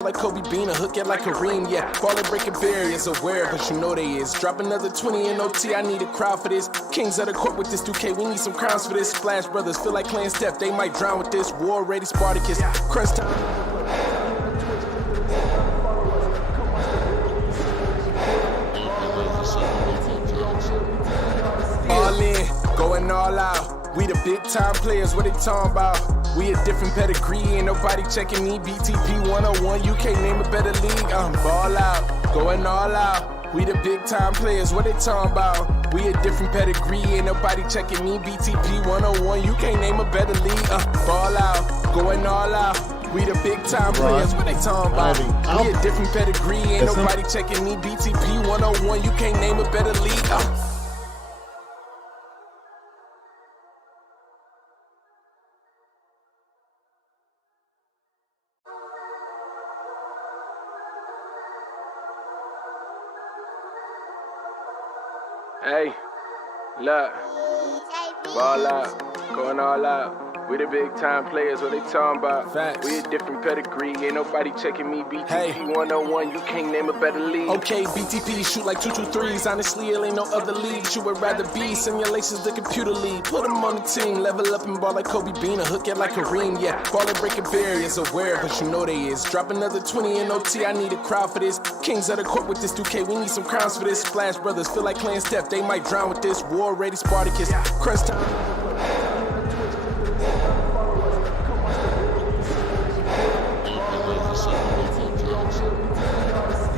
Like Kobe Bean, a hook it like Kareem, yeah. Ballin' breaking barriers, aware, but you know they is. Drop another 20 in OT, I need a crowd for this. Kings of the court with this 2K, we need some crowns for this. Splash Brothers feel like playing Steph, they might drown with this. War ready, Spartacus, crunch time. All in, going all out. We the big time players, what they talking about? We a different pedigree, ain't nobody checking me. BTP 101, you can't name a better league. Ball out, going all out. We the big time players, what they talking about? We a different pedigree, ain't nobody checking me. BTP 101, you can't name a better league. Ball out, going all out. We the big time players, what they talking about? We a different pedigree, ain't nobody checking me. BTP 101, you can't name a better league. Hey, look, ball out, going all out. We the big time players, what they talking about? Facts. We a different pedigree, ain't nobody checking me. BTP 101, you can't name a better league. Okay, BTP shoot like 223s. Honestly, it ain't no other league you would rather be. Simulations, the computer league. Put them on the team, level up and ball like Kobe Bean, a hook it like Kareem, yeah. Ballin' breaking barriers, aware, but you know they is. Drop another 20 in OT, I need a crowd for this. Kings of the court with this 2K, we need some crowns for this. Splash Brothers feel like playing Steph, they might drown with this. War ready, Spartacus, crunch time.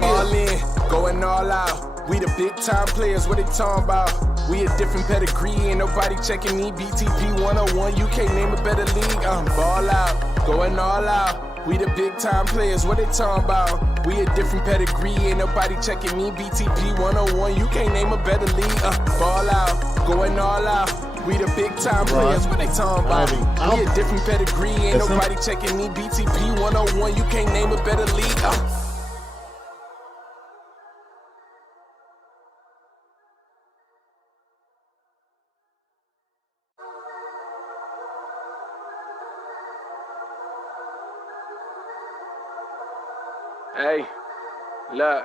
All in, going all out. We the big time players, what they talking about? We a different pedigree, ain't nobody checking me. BTP 101, you can't name a better league. Ball out, going all out. We the big time players, what they talking about? We a different pedigree, ain't nobody checking me. BTP 101, you can't name a better league. Ball out, going all out. We the big time players, what they talking about? We a different pedigree, ain't nobody checking me. BTP 101, you can't name a better league. Hey, look,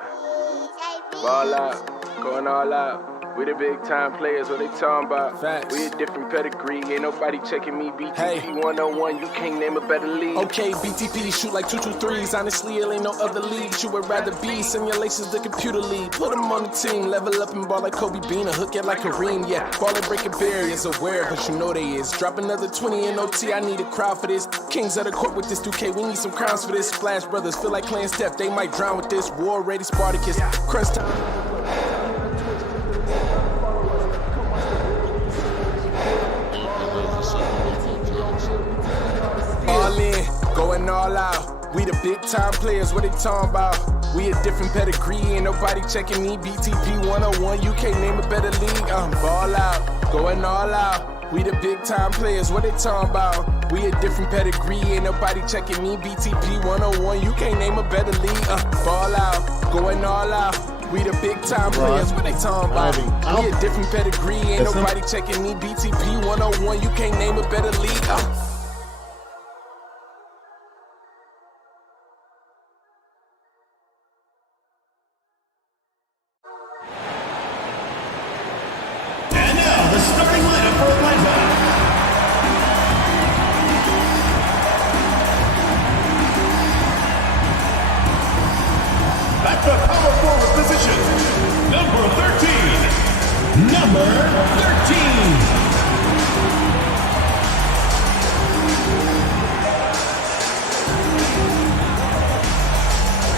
ball out, going all out. We the big time players, what they talking about? Facts. We a different pedigree, ain't nobody checking me. BTP 101, you can't name a better league. Okay, BTP shoot like 223s. Honestly, it ain't no other league you would rather be. Simulations, the computer league. Put them on the team, level up and ball like Kobe Bean, a hook it like Kareem, yeah. Ballin' breaking barriers, aware, but you know they is. Drop another 20 in OT, I need a crowd for this. Kings of the court with this 2K, we need some crowns for this. Splash Brothers feel like playing Steph, they might drown with this. War ready, Spartacus, crunch time. All in, going all out. We the big time players, what they talking about? We a different pedigree, ain't nobody checking me. BTP 101, you can't name a better league. Ball out, going all out. We the big time players, what they talking about? We a different pedigree, ain't nobody checking me. BTP 101, you can't name a better league. Ball out, going all out. We the big time players, what they talking about? We a different pedigree, ain't nobody checking me. BTP 101, you can't name a better league. At the power forward position, number 13. Number 13.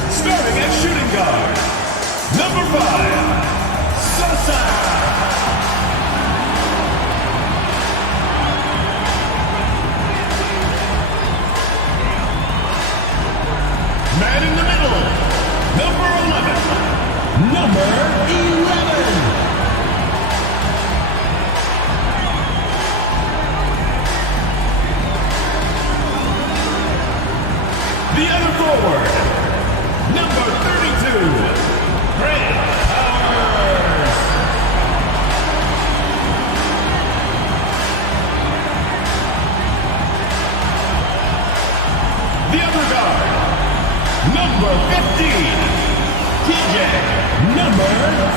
Starting at shooting guard, number 5, Sosa. Man in the middle, number 11. Number 11. The other forward, number 32. Great Powers. The other guard, number number 15. TJ, number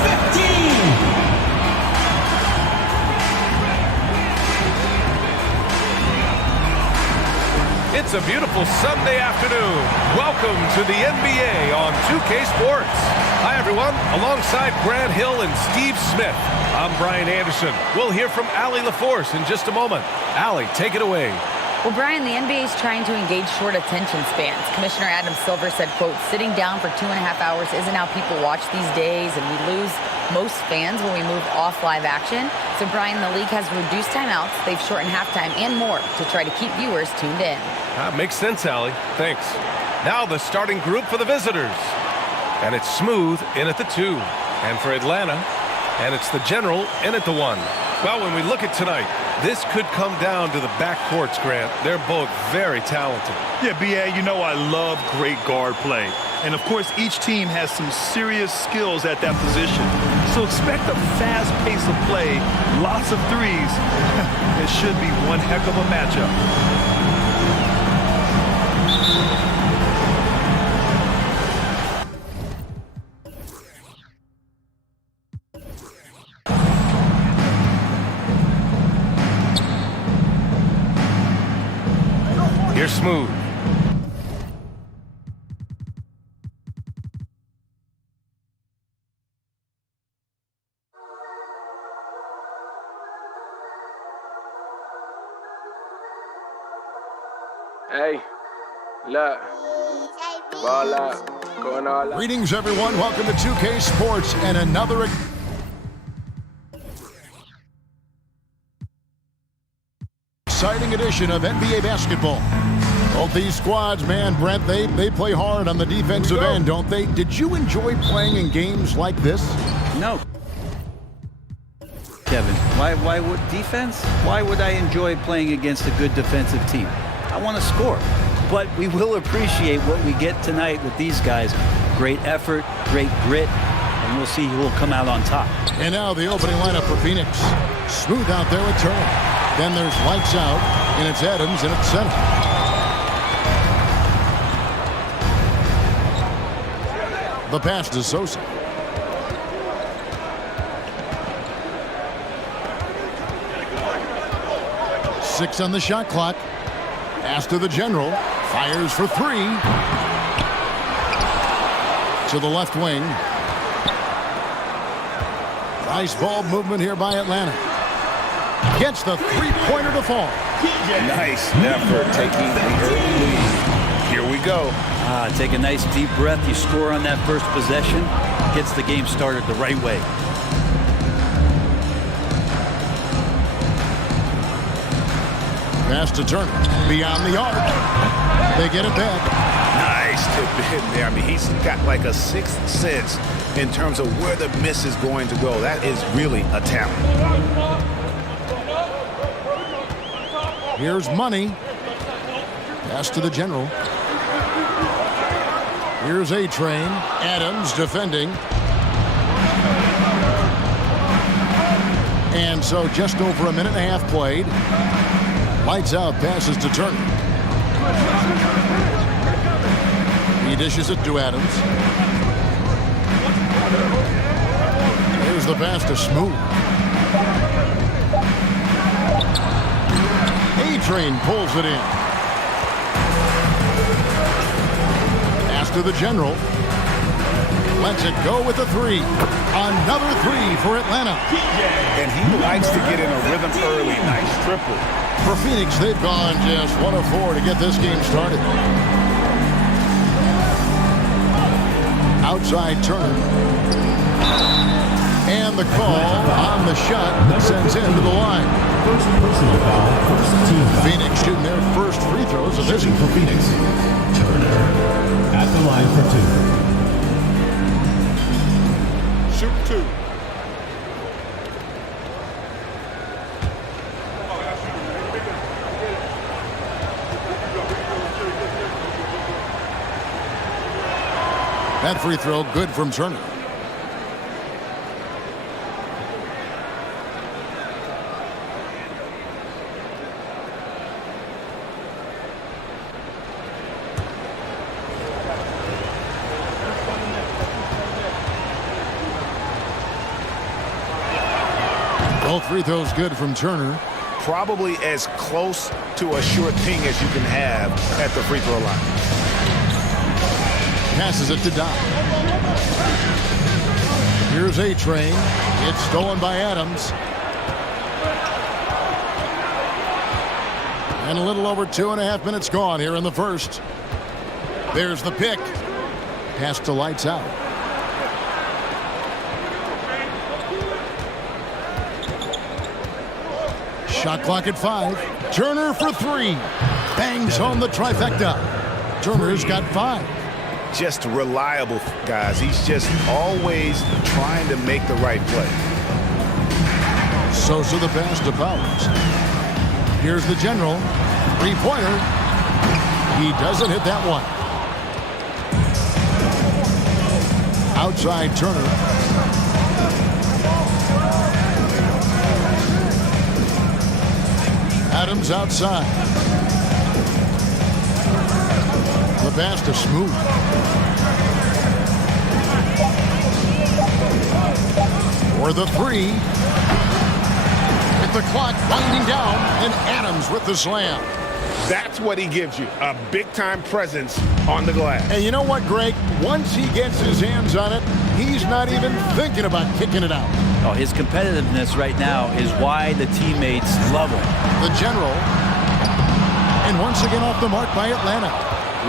15. It's a beautiful Sunday afternoon. Welcome to the NBA on 2K Sports. Hi, everyone. Alongside Grant Hill and Steve Smith, I'm Brian Anderson. We'll hear from Allie LaForce in just a moment. Allie, take it away. Well, Brian, the NBA is trying to engage short attention spans. Commissioner Adam Silver said, quote, sitting down for 2.5 hours isn't how people watch these days, and we lose most fans when we move off live action. So, Brian, the league has reduced timeouts, they've shortened halftime and more to try to keep viewers tuned in. Makes sense, Allie. Thanks. Now the starting group for the visitors. And it's Smooth in at the 2. And for Atlanta, and it's the General in at the 1. Well, when we look at tonight, this could come down to the backcourts, Grant. They're both very talented. Yeah, B.A., you know I love great guard play. And, of course, each team has some serious skills at that position. So expect a fast pace of play, lots of threes. It should be one heck of a matchup. You're Smooth. Hey, look, ball out, going all out. Greetings, everyone. Welcome to 2K Sports and another exciting edition of NBA basketball. Both these squads, man, Brent, they play hard on the defensive end, don't they? Did you enjoy playing in games like this? No. Kevin, why would defense? Why would I enjoy playing against a good defensive team? I want to score. But we will appreciate what we get tonight with these guys. Great effort, great grit, and we'll see who will come out on top. And now the opening lineup for Phoenix. Smooth out there with Turner. Then there's lights out, and it's Adams in at center. The pass to Sosa. Six on the shot clock. Pass to the General. Fires for 3. To the left wing. Nice ball movement here by Atlanta. Gets the three-pointer to fall. Nice effort taking the early lead. Here we go. Take a nice deep breath. You score on that first possession. Gets the game started the right way. Pass to Turner. Beyond the arc. They get it back. Nice tip in there. I mean, he's got like a sixth sense in terms of where the miss is going to go. That is really a talent. Here's Money. Pass to the General. Here's A-Train. Adams defending. And so just over a minute and a half played. Lights out, passes to Turner. He dishes it to Adams. Here's the pass to Smooth. A-Train pulls it in. Pass to the General. Lets it go with a 3. Another 3 for Atlanta. And he likes to get in a rhythm early. Nice triple. For Phoenix, they've gone just 1 of 4 to get this game started. Outside Turner. And the call on the shot that sends him to the line. First personal foul, first team foul. Phoenix shooting their first free throws of this Shooting for Phoenix. Turner at the line for 2. Shoot 2. That free throw good from Turner. Both free throws good from Turner. Probably as close to a sure thing as you can have at the free throw line. Passes it to Doc. Here's A-Train. It's stolen by Adams. And a little over 2.5 minutes gone here in the first. There's the pick. Pass to Lights Out. Shot clock at 5. Turner for 3. Bangs home the trifecta. Turner's got 5. Just reliable, guys. He's just always trying to make the right play. Sosa the pass to Powers. Here's the general. Three-pointer. He doesn't hit that one. Outside Turner. Adams outside. The pass to Smooth. For the 3. With the clock winding down, and Adams with the slam. That's what he gives you, a big-time presence on the glass. And you know what, Greg? Once he gets his hands on it, he's not even thinking about kicking it out. Oh, his competitiveness right now is why the teammates love him. The general. And once again off the mark by Atlanta.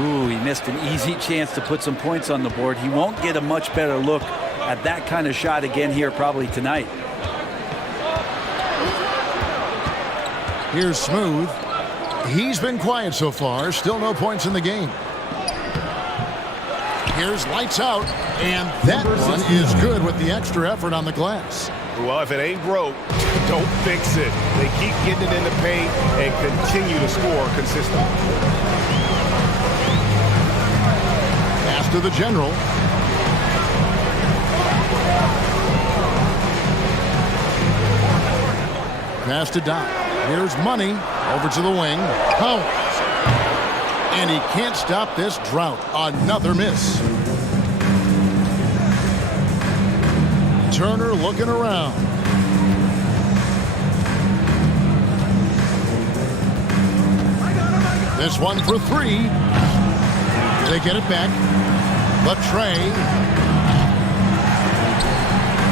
Ooh, he missed an easy chance to put some points on the board. He won't get a much better look at that kind of shot again here probably tonight. Here's Smooth. He's been quiet so far. Still no points in the game. Here's Lights Out. And that one is good with the extra effort on the glass. Well, if it ain't broke, don't fix it. They keep getting it in the paint and continue to score consistently. Pass to the general. Pass to Doc. Here's Money. Over to the wing. Powers. And he can't stop this drought. Another miss. Turner looking around. This one for 3. They get it back. Latre.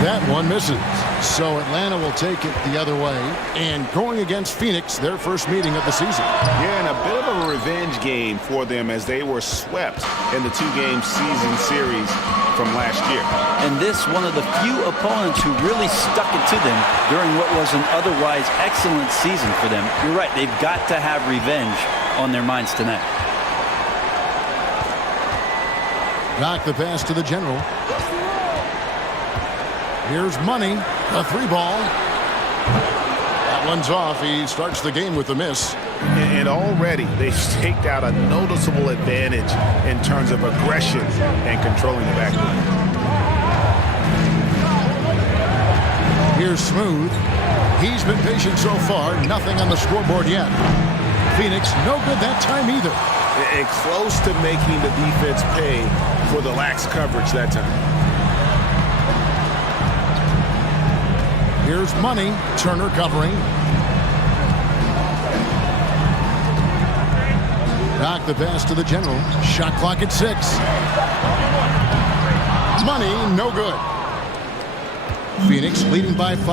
That one misses. So Atlanta will take it the other way. And going against Phoenix, their first meeting of the season. Yeah, and a bit of a revenge game for them as they were swept in the 2-game season series from last year. And this one of the few opponents who really stuck it to them during what was an otherwise excellent season for them. You're right, they've got to have revenge on their minds tonight. Knock the pass to the general. Here's Money, a 3-ball. That one's off. He starts the game with a miss. And already they've staked out a noticeable advantage in terms of aggression and controlling the backcourt. Here's Smooth. He's been patient so far. Nothing on the scoreboard yet. Phoenix, no good that time either. And close to making the defense pay for the lax coverage that time. Here's Money. Turner covering. Knock the pass to the general. Shot clock at 6. Money, no good. Phoenix leading by 5.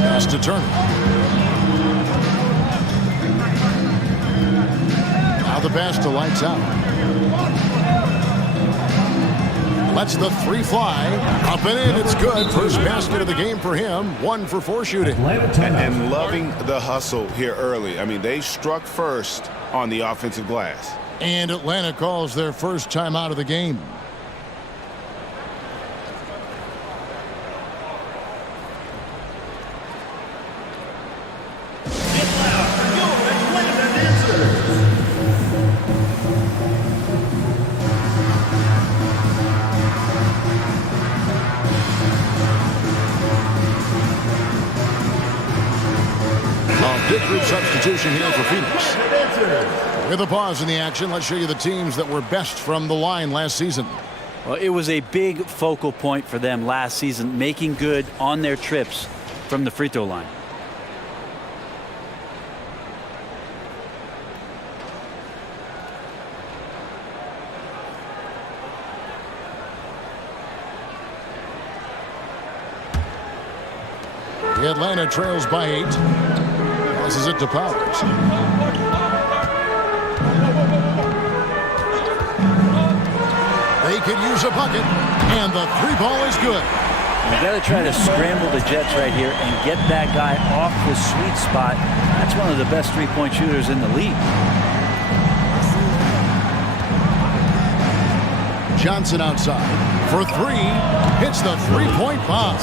Pass to Turner. Now the pass to Lights Out. Lets the 3 fly. Up and in. It's good. First basket of the game for him. 1 for 4 shooting. And loving the hustle here early. I mean, they struck first on the offensive glass. And Atlanta calls their first time out of the game. Big group substitution here for Phoenix. With a pause in the action, let's show you the teams that were best from the line last season. Well, it was a big focal point for them last season, making good on their trips from the free throw line. Atlanta trails by 8. Passes it to Powers. They could use a bucket, and the 3 ball is good. You got to try to scramble the Jets right here and get that guy off the sweet spot. That's one of the best three-point shooters in the league. Johnson outside for 3. Hits the 3-point bomb.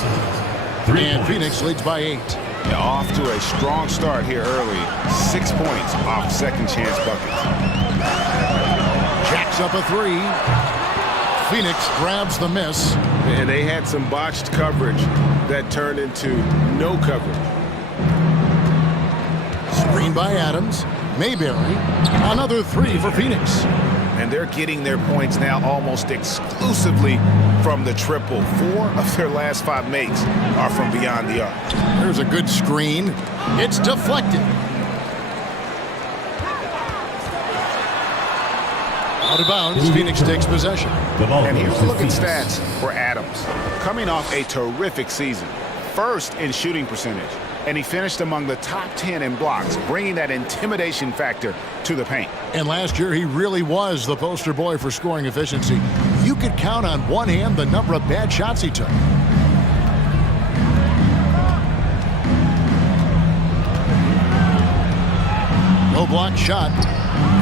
And Phoenix leads by 8. Yeah, off to a strong start here early. 6 points off second chance buckets. Jacks up a 3. Phoenix grabs the miss. And they had some botched coverage that turned into no coverage. Screen by Adams. Mayberry. Another 3 for Phoenix. And they're getting their points now almost exclusively from the triple. 4 of their last 5 makes are from beyond the arc. There's a good screen. It's deflected. Out of bounds, Phoenix takes possession. And here's a look at stats for Adams. Coming off a terrific season. First in shooting percentage. And he finished among the top 10 in blocks, bringing that intimidation factor to the paint. And last year, he really was the poster boy for scoring efficiency. You could count on one hand the number of bad shots he took. No block shot.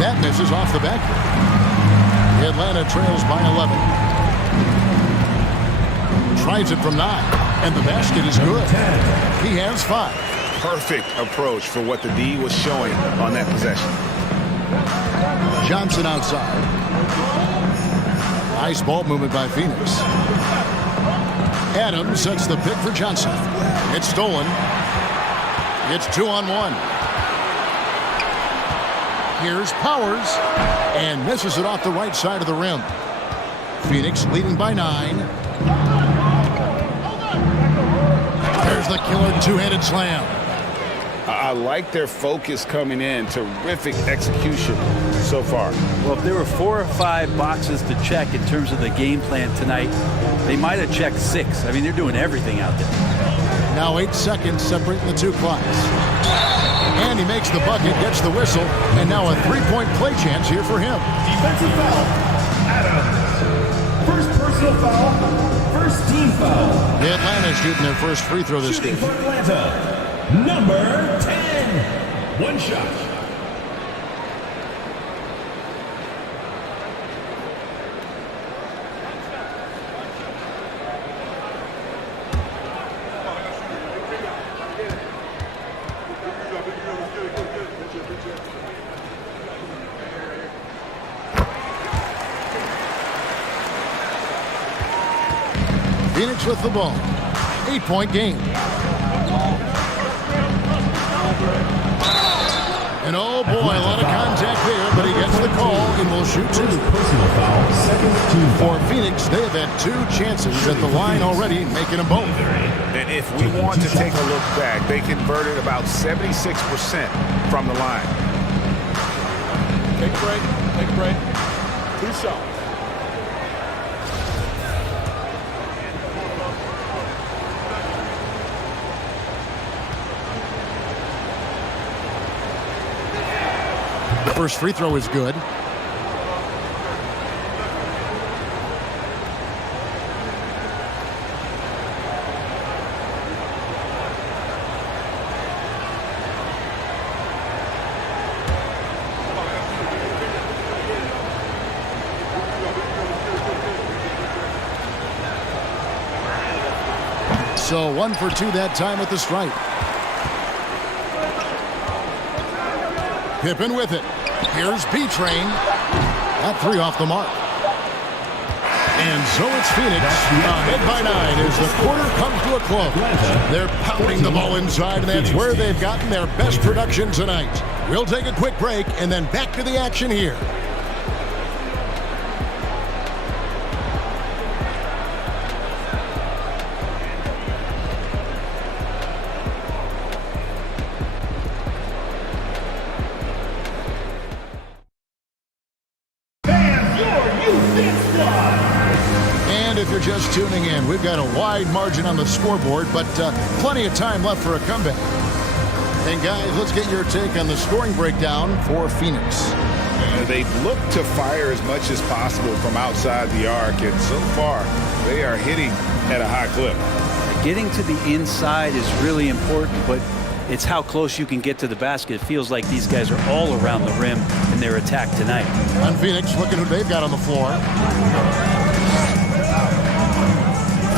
That misses off the back. Atlanta trails by 11. Tries it from 9. And the basket is good. He has 5. Perfect approach for what the D was showing on that possession. Johnson outside. Nice ball movement by Phoenix. Adams sets the pick for Johnson. It's stolen. It's 2-on-1. Here's Powers. And misses it off the right side of the rim. Phoenix leading by 9. There's the killer two-handed slam. I like their focus coming in. Terrific execution so far. Well, if there were 4 or 5 boxes to check in terms of the game plan tonight, they might have checked 6. I mean, they're doing everything out there. Now 8 seconds separating the 2 clocks. And he makes the bucket, gets the whistle, and now a 3-point play chance here for him. Defensive foul. Adams. First personal foul. First team foul. Atlanta shooting their first free throw this game. For Atlanta, number 10. 1 shot. Phoenix with the ball. 8-point game. And oh boy, a lot of contact there, but he gets the call and will shoot 2. Personal foul, second team foul. For Phoenix, they have had 2 chances at the line already, making them both. And if we want to take a look back, they converted about 76% from the line. Take a break. Take a break. 2 shots. The first free throw is good. So 1 for 2 that time at the stripe. Pippen with it. Here's B-Train. That 3 off the mark. And so it's Phoenix ahead by 9 as the quarter comes to a close. They're pounding the ball inside, and that's where they've gotten their best production tonight. We'll take a quick break and then back to the action here. your U6 squad. And if you're just tuning in, we've got a wide margin on the scoreboard, but plenty of time left for a comeback. And guys, let's get your take on the scoring breakdown for Phoenix. They look to fire as much as possible from outside the arc, and so far they are hitting at a high clip. Getting to the inside is really important, but it's how close you can get to the basket. It feels like these guys are all around the rim in their attack tonight. On Phoenix, looking who they've got on the floor.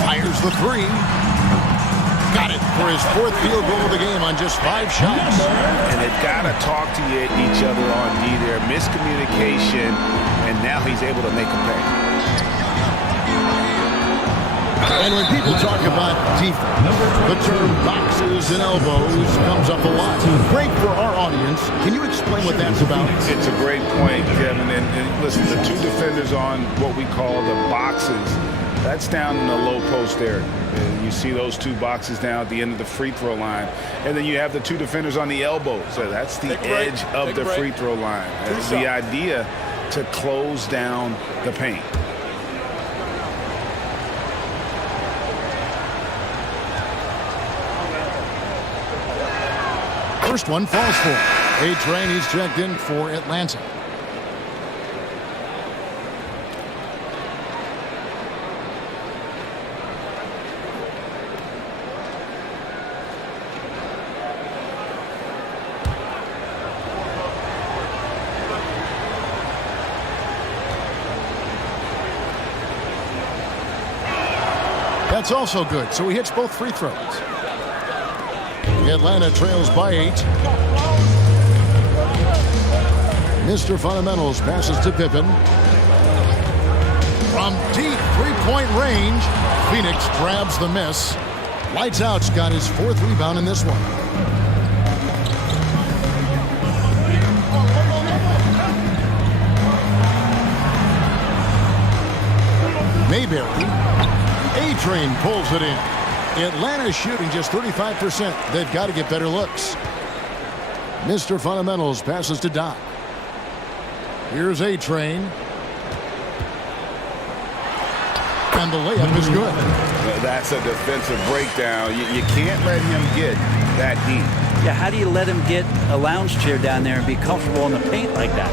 Fires the three. Got it for his 4th field goal of the game on just 5 shots. And they've got to talk to each other on D there. Miscommunication, and now he's able to make a pay. And when people talk about defense, the term boxes and elbows comes up a lot. Great for our audience. Can you explain what that's about? It's a great point, Kevin. And listen, the 2 defenders on what we call the boxes, that's down in the low post area. And you see those 2 boxes down at the end of the free throw line. And then you have the 2 defenders on the elbows. So that's the edge of the free throw line. That's the idea to close down the paint. First one falls for A-Train. He's checked in for Atlanta. That's also good, so he hits both free throws. Atlanta trails by 8. Mr. Fundamentals passes to Pippen. From deep three-point range, Phoenix grabs the miss. Lights Out's got his 4th rebound in this one. Mayberry. A-Train pulls it in. Atlanta's shooting just 35%. They've got to get better looks. Mr. Fundamentals passes to Doc. Here's A-Train. And the layup is good. That's a defensive breakdown. You can't let him get that deep. Yeah, how do you let him get a lounge chair down there and be comfortable in the paint like that?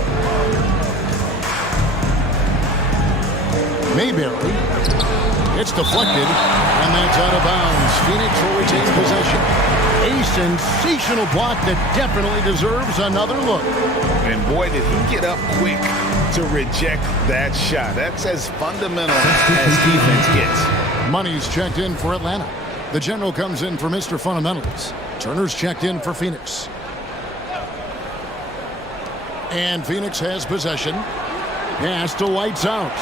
Mayberry. It's deflected, and that's out of bounds. Phoenix will retain possession. A sensational block that definitely deserves another look. And boy, did he get up quick to reject that shot. That's as fundamental as defense gets. Money's checked in for Atlanta. The general comes in for Mr. Fundamentals. Turner's checked in for Phoenix. And Phoenix has possession. Pass to Lights Out.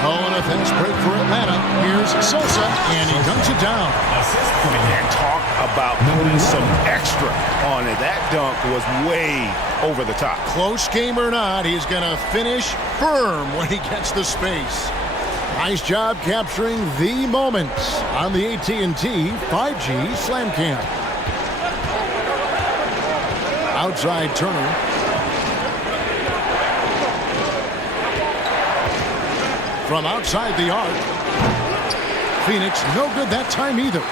Oh, and a fast break for Atlanta. Here's Sosa, and he dunks it down. And talk about putting some extra on it. That dunk was way over the top. Close game or not, he's going to finish firm when he gets the space. Nice job capturing the moments on the AT&T 5G Slam Cam. Outside Turner. From outside the arc. Phoenix no good that time either.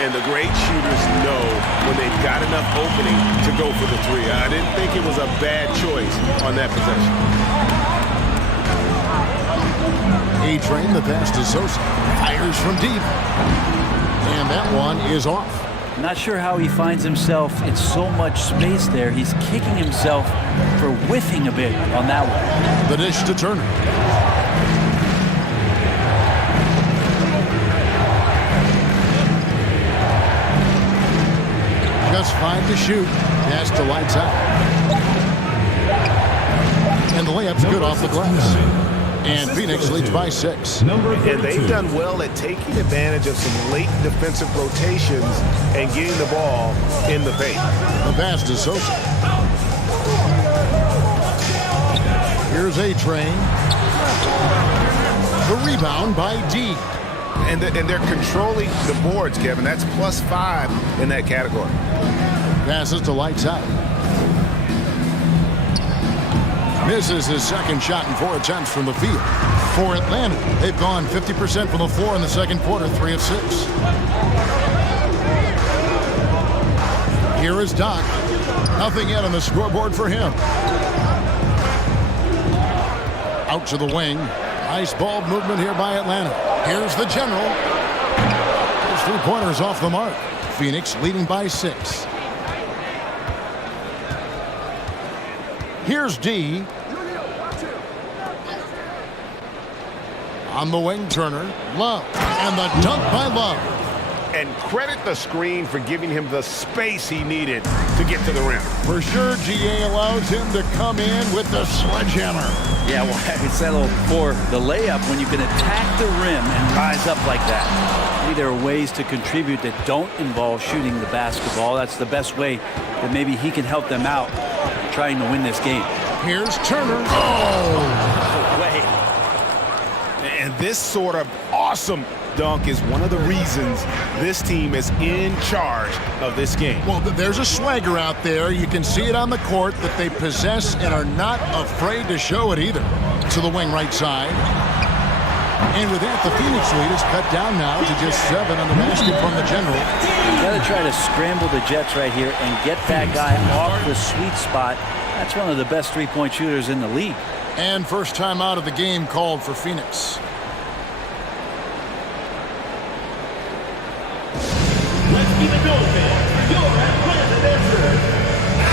And the great shooters know when they've got enough opening to go for the 3. I didn't think it was a bad choice on that possession. A-Train, the pass to Sosa. Fires from deep. And that one is off. Not sure how he finds himself in so much space there. He's kicking himself for whiffing a bit on that one. The dish to Turner. Just 5 to shoot. Pass to Lights Out. And the layup's good off the glass. And Phoenix leads by 6. And they've done well at taking advantage of some late defensive rotations and getting the ball in the paint. The pass to Sosa. Here's A-Train. The rebound by D. And they're controlling the boards, Kevin. That's +5 in that category. Passes to Lights Out. Misses his second shot in 4 attempts from the field. For Atlanta, they've gone 50% from the floor in the second quarter, 3 of 6. Here is Doc. Nothing yet on the scoreboard for him. Out to the wing. Nice ball movement here by Atlanta. Here's the general. His 3-pointers off the mark. Phoenix leading by 6. Here's D. On the wing, Turner. Love. And the dunk by Love. And credit the screen for giving him the space he needed to get to the rim. For sure, GA allows him to come in with the sledgehammer. Yeah, well, I settled for the layup when you can attack the rim and rise up like that. Maybe there are ways to contribute that don't involve shooting the basketball. That's the best way that maybe he can help them out trying to win this game. Here's Turner. Oh! Way. And this sort of awesome dunk is one of the reasons this team is in charge of this game. Well, there's a swagger out there. You can see it on the court that they possess and are not afraid to show it either. To the wing right side. And with that, the Phoenix lead is cut down now to just 7 on the basket from the general. You got to try to scramble the Jets right here and get that guy off the sweet spot. That's one of the best three-point shooters in the league. And first time out of the game called for Phoenix.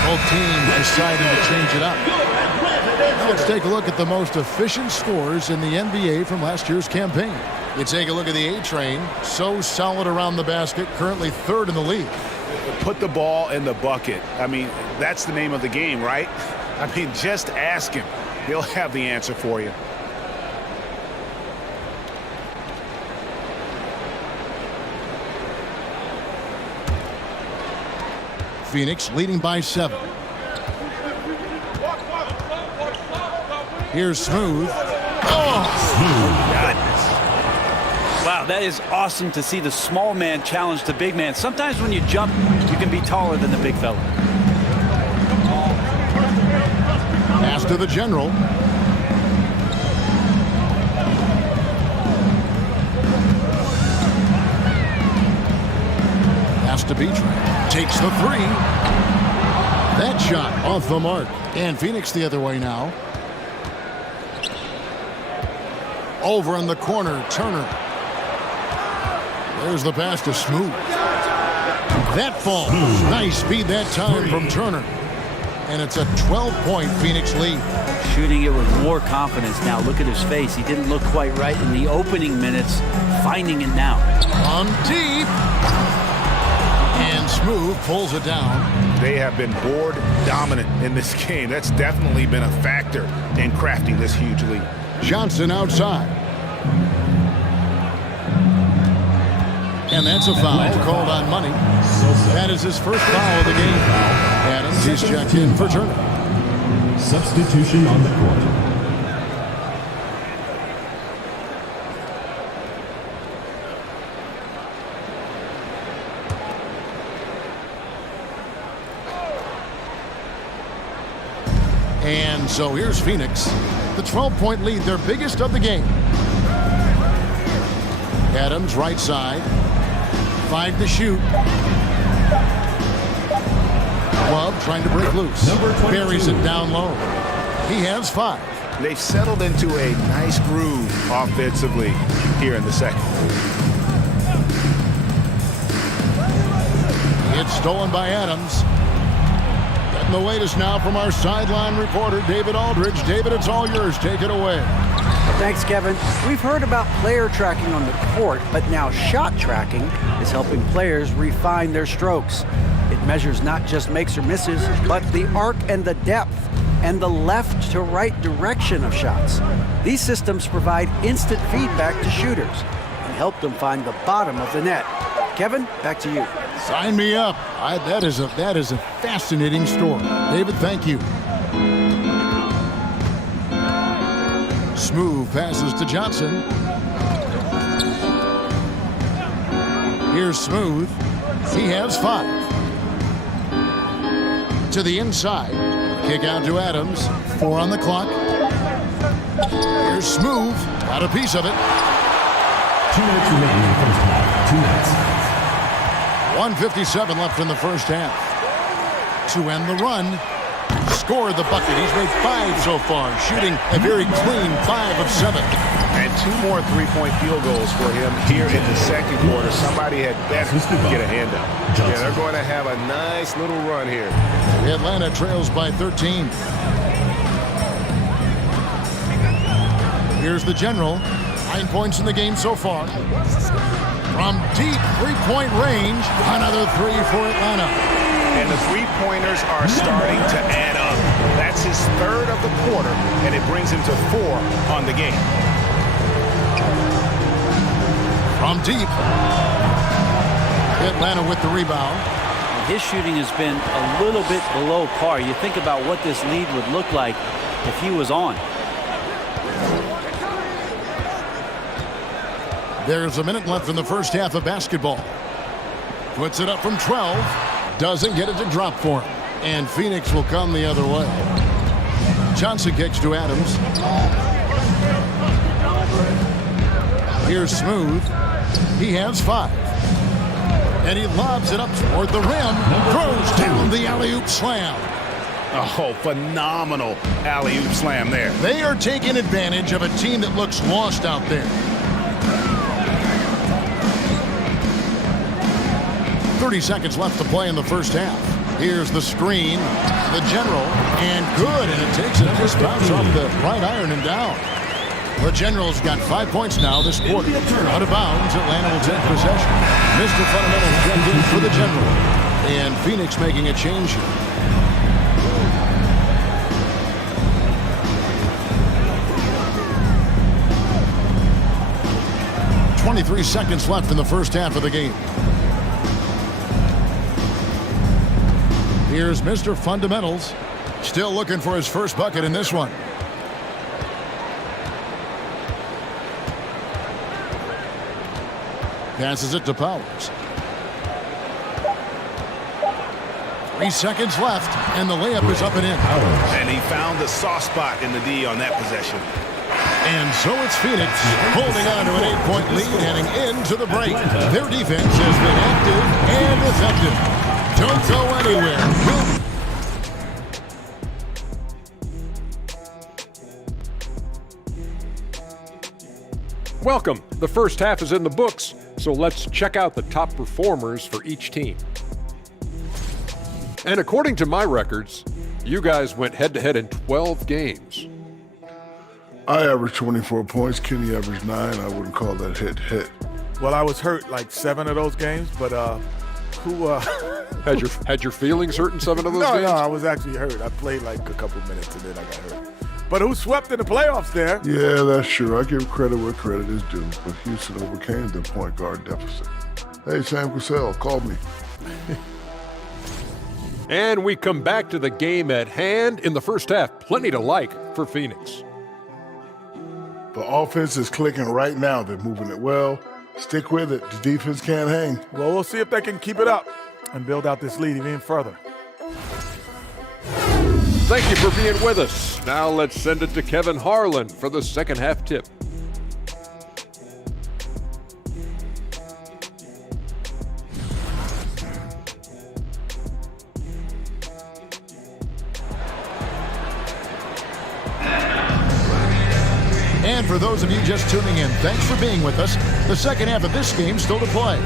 Both teams deciding to change it up. Now let's take a look at the most efficient scorers in the NBA from last year's campaign. You take a look at the A-Train. So solid around the basket, currently 3rd in the league. Put the ball in the bucket. I mean, that's the name of the game, right? I mean, just ask him. He'll have the answer for you. Phoenix leading by 7. Here's Smooth. Oh! Wow, that is awesome to see the small man challenge the big man. Sometimes when you jump, you can be taller than the big fella. Pass to the general. Pass to Beach. Takes the 3. That shot off the mark. And Phoenix the other way now. Over in the corner, Turner. There's the pass to Smooth. That falls. Nice speed that time from Turner. And it's a 12-point Phoenix lead. Shooting it with more confidence now. Look at his face. He didn't look quite right in the opening minutes. Finding it now. On deep. And Smooth pulls it down. They have been board dominant in this game. That's definitely been a factor in crafting this huge lead. Johnson outside. And that's a foul called on Money. That is his first foul of the game. Adams is checked in for Turner. Substitution on the court. And so here's Phoenix. The 12-point lead, their biggest of the game. Adams right side. 5 to shoot. Love trying to break loose. Buries it down low. He has 5. They've settled into a nice groove offensively here in the second. It's stolen by Adams. Getting the latest now from our sideline reporter, David Aldridge. David, it's all yours. Take it away. Thanks, Kevin. We've heard about player tracking on the court, but now shot tracking is helping players refine their strokes. It measures not just makes or misses, but the arc and the depth and the left to right direction of shots. These systems provide instant feedback to shooters and help them find the bottom of the net. Kevin, back to you. Sign me up. That is a fascinating story. David, thank you. Smooth passes to Johnson. Here's Smooth. He has 5. To the inside. Kick out to Adams. 4 on the clock. Here's Smooth. Got a piece of it. 2 minutes remaining in the first half. 2 minutes. 1:57 left in the first half. To end the run. Score the bucket. He's made 5 so far, shooting a very clean 5 of 7. And 2 more three-point field goals for him here in the second quarter. Somebody had better get a hand up. Yeah, they're going to have a nice little run here. Atlanta trails by 13. Here's the General. 9 points in the game so far. From deep three-point range, another 3 for Atlanta. And the three-pointers are starting to add up. That's his 3rd of the quarter, and it brings him to 4 on the game. From deep, Atlanta with the rebound. His shooting has been a little bit below par. You think about what this lead would look like if he was on. There's a minute left in the first half of basketball. Puts it up from 12. Doesn't get it to drop for him. And Phoenix will come the other way. Johnson kicks to Adams. Here's Smooth. He has 5. And he lobs it up toward the rim. Throws down the alley-oop slam. Oh, phenomenal alley-oop slam there. They are taking advantage of a team that looks lost out there. 30 seconds left to play in the first half. Here's the screen. The General. And good. And it takes a nice bounce off the right iron and down. The General's got 5 points now this quarter. Out of bounds, Atlanta will take possession. Mr. Fundamentals checked in for the General. And Phoenix making a change here. .23 seconds left in the first half of the game. Here's Mr. Fundamentals. Still looking for his first bucket in this one. Passes it to Powers. 3 seconds left, and the layup is up and in. And he found the soft spot in the D on that possession. And so it's Phoenix holding on to an 8-point lead heading into the break. Their defense has been active and effective. Don't go anywhere. Welcome. The first half is in the books, so let's check out the top performers for each team. And according to my records, you guys went head-to-head in 12 games. I averaged 24 points. Kenny averaged 9. I wouldn't call that hit. Well, I was hurt like 7 of those games, but Had your feelings hurt in 7 of those games? No, I was actually hurt. I played like a couple minutes and then I got hurt. But who swept in the playoffs there? Yeah, that's true. I give credit where credit is due, but Houston overcame the point guard deficit. Hey, Sam Cassell, call me. And we come back to the game at hand. In the first half, plenty to like for Phoenix. The offense is clicking right now. They're moving it well. Stick with it. The defense can't hang. Well, we'll see if they can keep it up and build out this lead even further. Thank you for being with us. Now let's send it to Kevin Harlan for the second half tip. And for those of you just tuning in, thanks for being with us. The second half of this game still to play.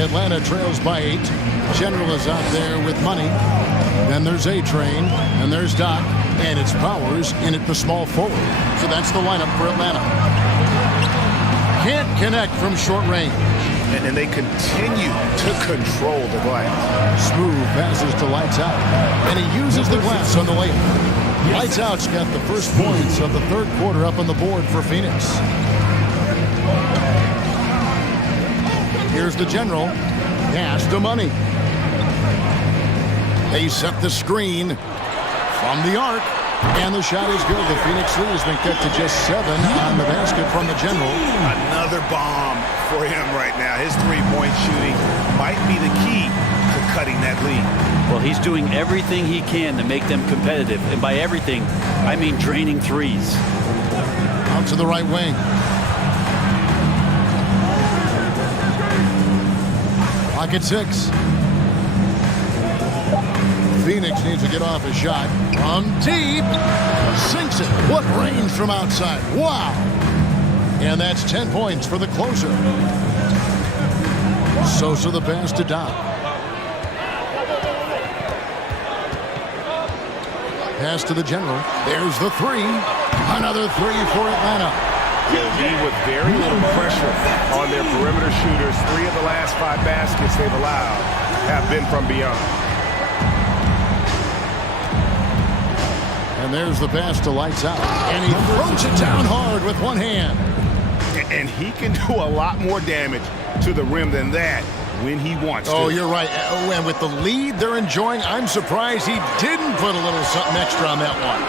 Atlanta trails by 8. General is out there with money. Then there's A-Train, and there's Doc, and it's Powers in at the small forward. So that's the lineup for Atlanta. Can't connect from short range. And they continue to control the glass. Smooth passes to Lights Out, and he uses the glass on the layup. Lights Out's got the first points of the third quarter up on the board for Phoenix. Here's the General. Pass to Money. They set the screen from the arc. And the shot is good. The Phoenix lead has been cut to just 7 on the basket from the General. Another bomb for him right now. His three-point shooting might be the key to cutting that lead. Well, he's doing everything he can to make them competitive. And by everything, I mean draining threes. Out to the right wing. Clock at 6. Phoenix needs to get off a shot from deep. Sinks it. What range from outside. Wow. And that's 10 points for the closer. Sosa the pass to Dow. Pass to the General. There's the 3. Another 3 for Atlanta. They'll be with very little pressure on their perimeter shooters. 3 of the last 5 baskets they've allowed have been from beyond. And there's the pass to Lights Out. And he throws it down hard with one hand. And he can do a lot more damage to the rim than that when he wants to. Oh, you're right. And with the lead they're enjoying, I'm surprised he didn't put a little something extra on that one.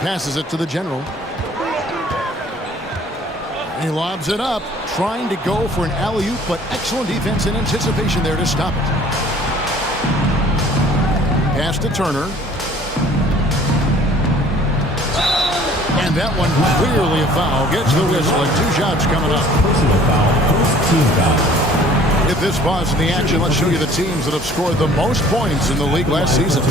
Passes it to the General. He lobs it up, trying to go for an alley-oop, but excellent defense and anticipation there to stop it. Pass to Turner. And that one clearly a foul. Gets the whistle and 2 shots coming up. Personal foul, first team foul. At this pause in the action, let's show you the teams that have scored the most points in the league last season.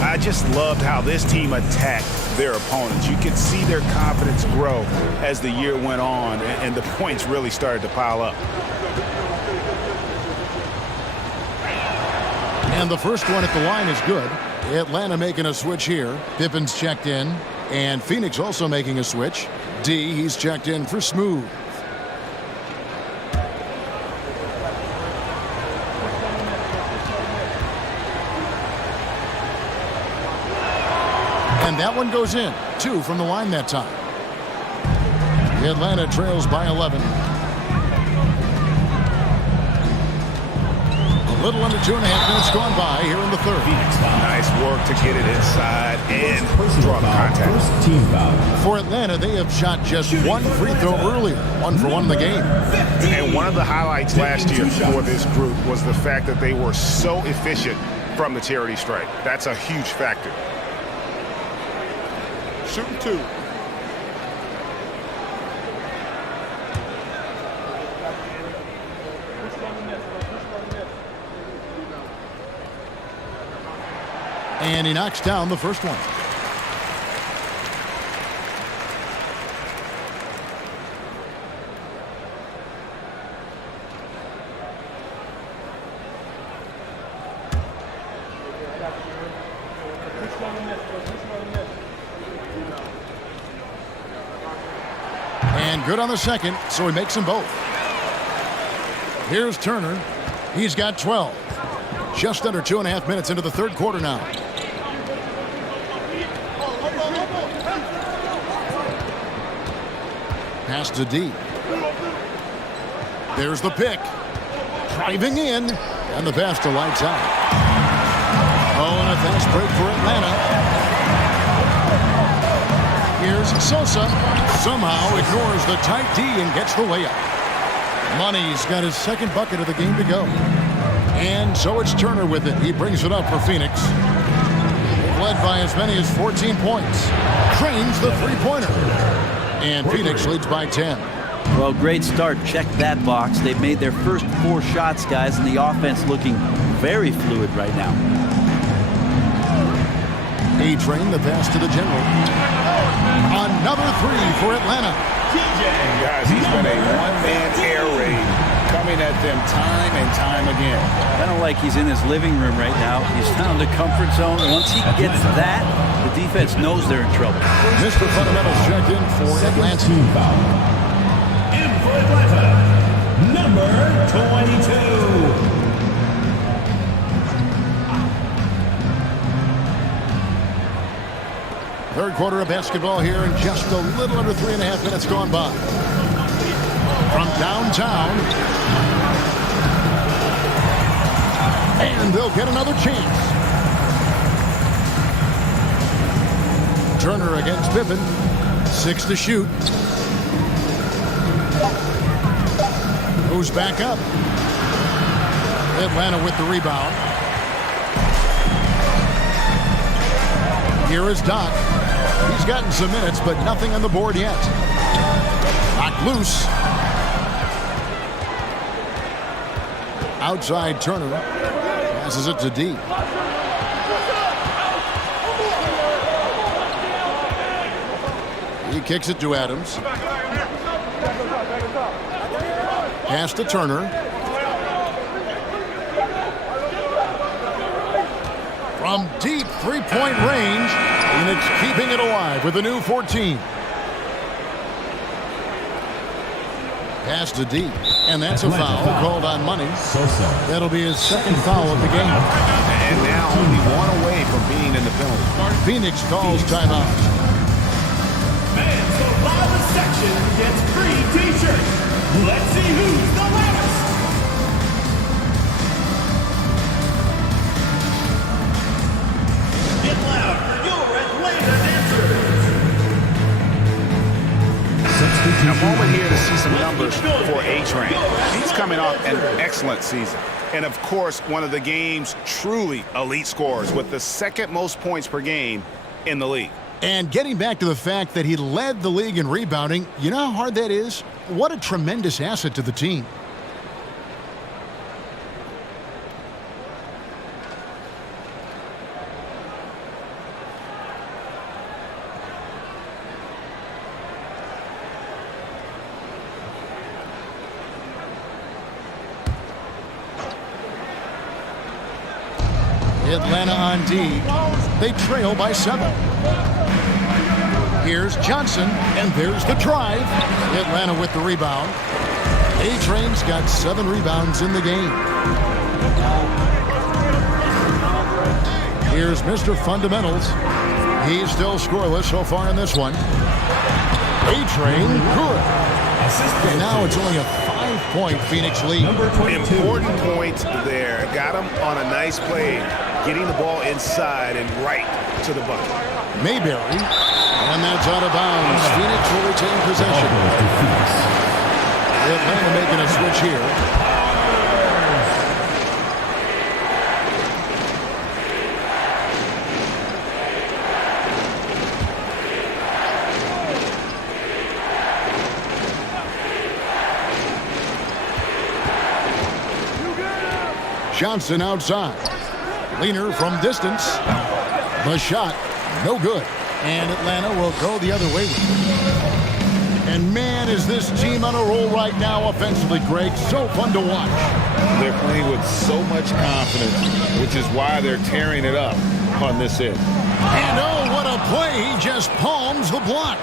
I just loved how this team attacked their opponents. You could see their confidence grow as the year went on, and the points really started to pile up. And the first one at the line is good. Atlanta making a switch here. Pippen's checked in. And Phoenix also making a switch. D, he's checked in for Smooth. And that one goes in. 2 from the line that time. Atlanta trails by 11. A little under 2.5 minutes gone by here in the third. Nice work to get it inside and draw contact. First team foul. For Atlanta, they have shot just 1 free throw earlier. 1 for 1 in the game. And one of the highlights last year for this group was the fact that they were so efficient from the charity stripe. That's a huge factor. Shooting 2. And he knocks down the first one. And good on the second, so he makes them both. Here's Turner. He's got 12. Just under 2.5 minutes into the third quarter now. Pass to D. There's the pick. Driving in. And the pass to Lights Out. Oh, and a fast break for Atlanta. Here's Sosa. Somehow ignores the tight D and gets the layup. Money's got his second bucket of the game to go. And so it's Turner with it. He brings it up for Phoenix. Led by as many as 14 points. Trains the three-pointer. And Phoenix leads by 10. Well, great start. Check that box. They've made their first 4 shots, guys, and the offense looking very fluid right now. A-Train, the pass to the General. Another 3 for Atlanta. Guys, he's been a one-man air raid coming at them time and time again. Kind of like he's in his living room right now. He's found a comfort zone. Once he gets that, the defense knows they're in trouble. Mr. Fundamentals checked in for Atlanta. Team foul. In for Atlanta, number 22. Third quarter of basketball here, and just a little under 3.5 minutes gone by. From downtown. And they'll get another chance. Turner against Pippen. 6 to shoot. Goes back up. Atlanta with the rebound. Here is Doc. He's gotten some minutes, but nothing on the board yet. Knocked loose. Outside Turner. Passes it to D. He kicks it to Adams. Pass to Turner. From deep three-point range, Phoenix keeping it alive with a new 14. Pass to D, and that's a foul called on Money. That'll be his second foul of the game. And now only one away from being in the penalty. Phoenix calls timeout. Man, so the section gets free t-shirts. Let's see who's the loudest. Get loud for your Atlanta dancers. A moment here to see some numbers for A-Train. He's coming off an excellent season. And, of course, one of the game's truly elite scorers with the second most points per game in the league. And getting back to the fact that he led the league in rebounding, you know how hard that is? What a tremendous asset to the team. Atlanta on D. They trail by 7. Here's Johnson, and there's the drive. Atlanta with the rebound. A-Train's got 7 rebounds in the game. Here's Mr. Fundamentals. He's still scoreless so far in this one. A-Train, good. And now it's only a 5-point Phoenix lead. Important point there. Got him on a nice play, getting the ball inside and right to the bucket. Mayberry, and that's out of bounds. Phoenix will retain possession. Atlanta making a switch here. Johnson outside. Leaner from distance. The shot, no good. And Atlanta will go the other way with it. And man, is this team on a roll right now offensively, Greg. So fun to watch. They're playing with so much confidence, which is why they're tearing it up on this end. And oh, what a play. He just palms the block.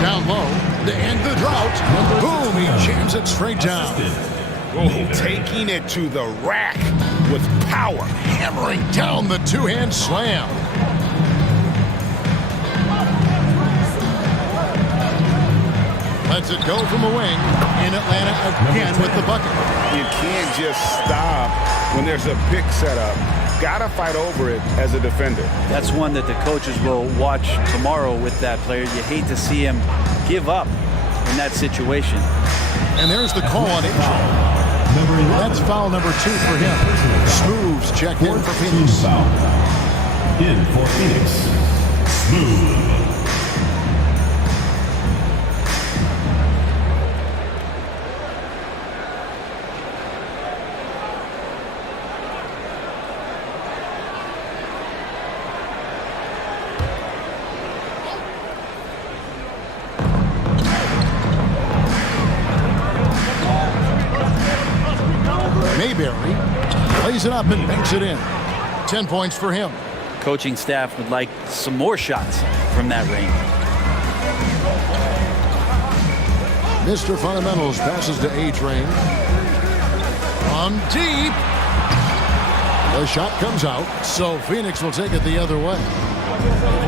Down low to end the drought. Boom, he jams it straight down. Oh, taking it to the rack with power. Hammering down the two-hand slam. Lets it go from the wing. In Atlanta again with the bucket. You can't just stop when there's a pick set up. Gotta fight over it as a defender. That's one that the coaches will watch tomorrow with that player. You hate to see him give up in that situation. And there's the call on it. That's foul number 2 for him. Smooth's check in for Phoenix. In for Phoenix. Smooth. Mayberry plays it up and banks it in. 10 points for him. Coaching staff would like some more shots from that range. Mr. Fundamentals passes to A-Train. From deep. The shot comes out, so Phoenix will take it the other way.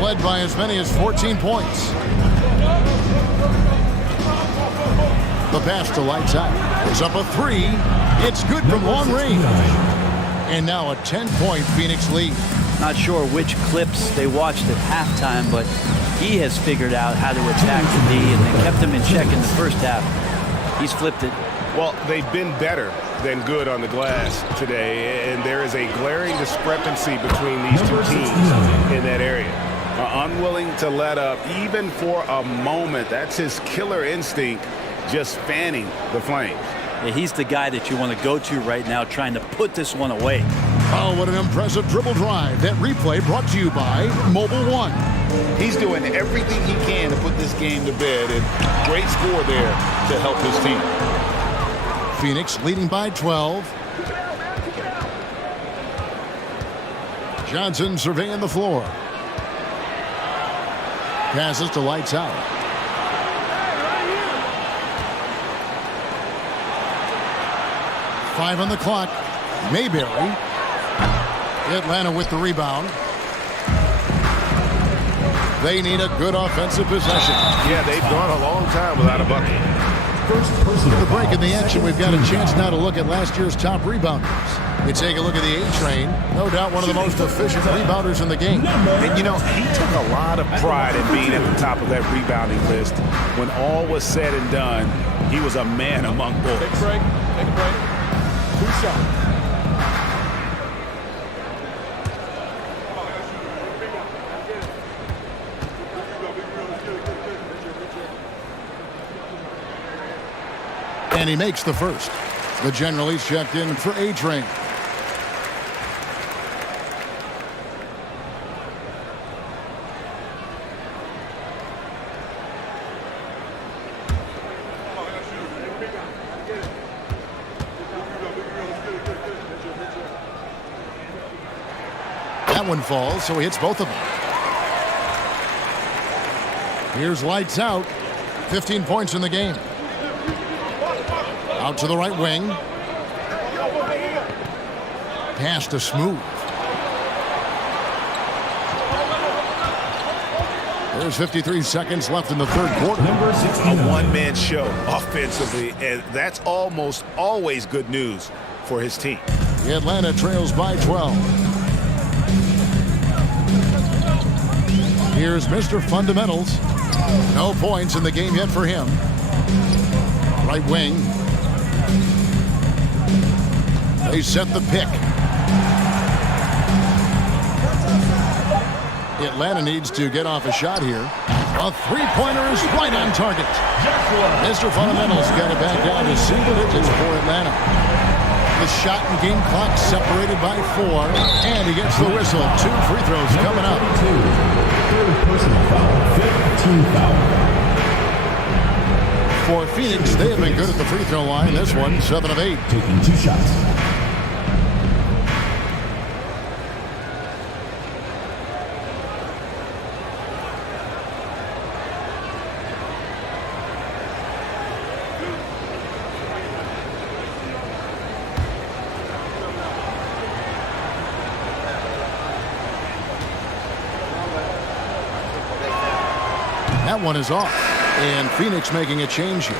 Led by as many as 14 points. The pass to lights out. Goes up a three. It's good from long range. And now a 10-point Phoenix lead. Not sure which clips they watched at halftime, but he has figured out how to attack the D, and they kept him in check in the first half. He's flipped it. Well, they've been better than good on the glass today, and there is a glaring discrepancy between these two teams in that area. Unwilling to let up even for a moment. That's his killer instinct, just fanning the flames. Yeah, he's the guy that you want to go to right now, trying to put this one away. Oh, what an impressive dribble drive. That replay brought to you by Mobile One. He's doing everything he can to put this game to bed, and great score there to help his team. Phoenix leading by 12. Johnson surveying the floor. Passes to lights out. Five on the clock. Mayberry. Atlanta with the rebound. They need a good offensive possession. Yeah, they've gone a long time without a bucket. The break in the action, we've got a chance now to look at last year's top rebounders. You take a look at the A-Train, no doubt one of the most efficient rebounders in the game. And, you know, he took a lot of pride in being at the top of that rebounding list. When all was said and done, he was a man among bulls. Take a break. Take a break. 2 shots. And he makes the first. The general is checked in for A-Train. That one falls, so he hits both of them. Here's lights out. 15 points in the game. Out to the right wing. Pass to Smooth. There's 53 seconds left in the third quarter. A one-man show offensively, and that's almost always good news for his team. Atlanta trails by 12. Here's Mr. Fundamentals. No points in the game yet for him. Right wing. They set the pick. Atlanta needs to get off a shot here. A three-pointer is right on target. Mr. Fundamentals got it back down to single digits for Atlanta. The shot and game clock separated by 4, and he gets the whistle. 2 free throws coming up. Third personal foul, 15 foul. For Phoenix, they have been good at the free throw line. This one, 7 of 8. Taking 2 shots. That one is off. And Phoenix making a change here.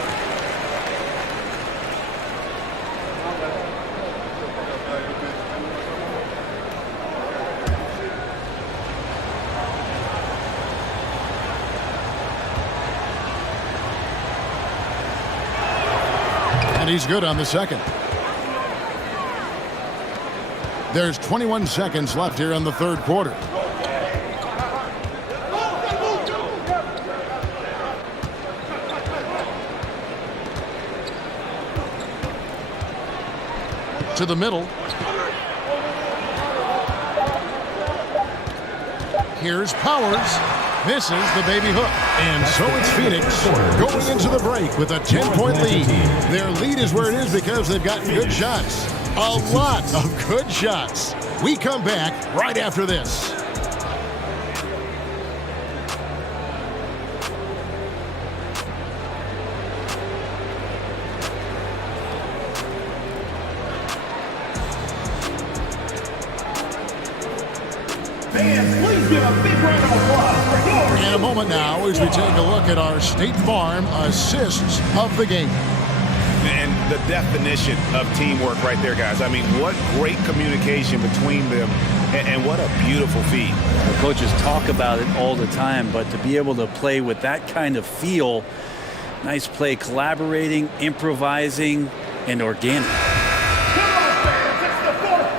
And he's good on the second. There's 21 seconds left here in the third quarter. To the middle. Here's Powers. Misses the baby hook. And so it's Phoenix going into the break with a 10-point lead. Their lead is where it is because they've gotten good shots. A lot of good shots. We come back right after this. Please give a big round of applause for yours. In a moment now as we take a look at our State Farm assists of the game. And the definition of teamwork right there, guys. I mean, what great communication between them, and what a beautiful feat. The coaches talk about it all the time, but to be able to play with that kind of feel, nice play, collaborating, improvising, and organic.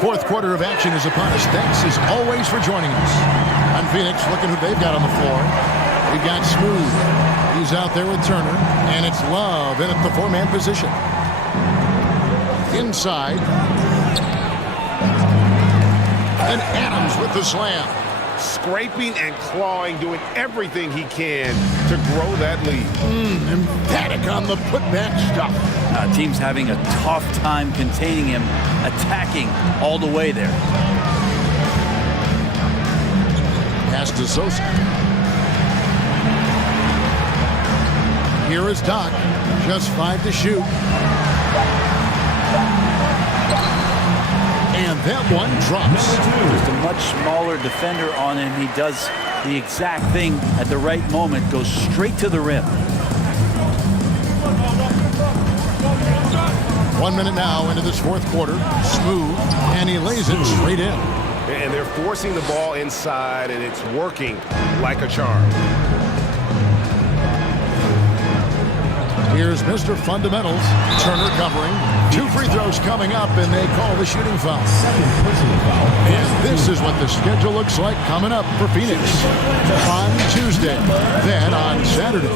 Fourth quarter of action is upon us. Thanks as always for joining us. On Phoenix, looking who they've got on the floor. We've got Smooth. He's out there with Turner, and it's Love in at the four-man position. Inside. And Adams with the slam. Scraping and clawing, doing everything he can to grow that lead. Emphatic on the putback stuff. Team's having a tough time containing him, attacking all the way there. Pass to Sosa. Here is Doc. Just 5 to shoot. And that one drops. Just a much smaller defender on him. He does the exact thing at the right moment. Goes straight to the rim. 1 minute now into this fourth quarter. Smooth. And he lays it straight in. And they're forcing the ball inside, and it's working like a charm. Here's Mr. Fundamentals. Turner covering. 2 free throws coming up, and they call the shooting foul. Second personal foul. And this is what the schedule looks like coming up for Phoenix. On Tuesday, then on Saturday.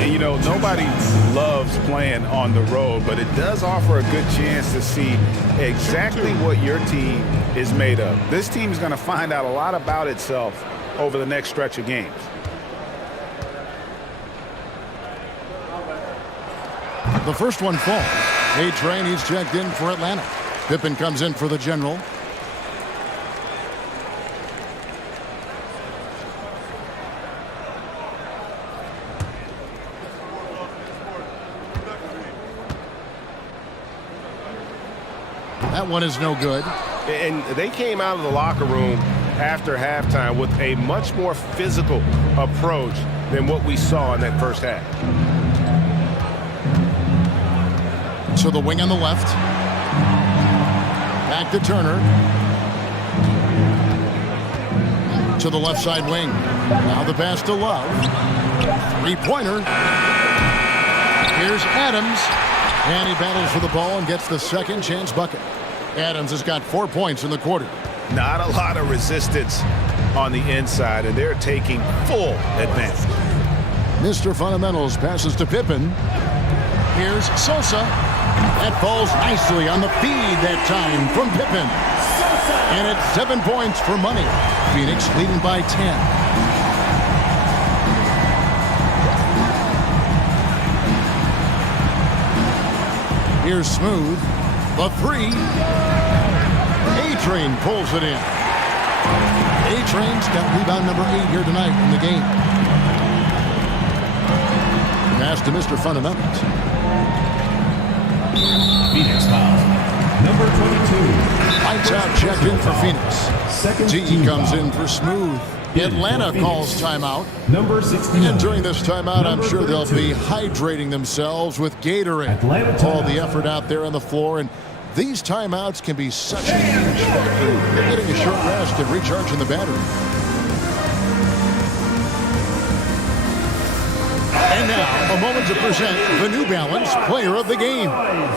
And, you know, nobody loves playing on the road, but it does offer a good chance to see exactly what your team is made of. This team is going to find out a lot about itself over the next stretch of games. The first one falls. A-Train, he's checked in for Atlanta. Pippen comes in for the General. That one is no good. And they came out of the locker room after halftime with a much more physical approach than what we saw in that first half. To the wing on the left. Back to Turner. To the left side wing. Now the pass to Love. Three-pointer. Here's Adams. And he battles for the ball and gets the second chance bucket. Adams has got 4 points in the quarter. Not a lot of resistance on the inside, and they're taking full advantage. Mr. Fundamentals passes to Pippen. Here's Sosa. That falls nicely on the feed that time from Pippen. And it's 7 points for money. Phoenix leading by 10. Here's Smooth. The three. A-Train pulls it in. A-Train's got rebound number 8 here tonight in the game. Pass to Mr. Fundamentals. Phoenix foul. Number 22. Lights out, checked in for Phoenix. Second GE comes in for Smooth. Atlanta calls timeout. Number 69. And during this timeout, I'm sure they'll be hydrating themselves with Gatorade. All the effort out there on the floor. And these timeouts can be such a huge factor. They're getting a short rest and recharging the battery. And now, a moment to present the New Balance Player of the Game.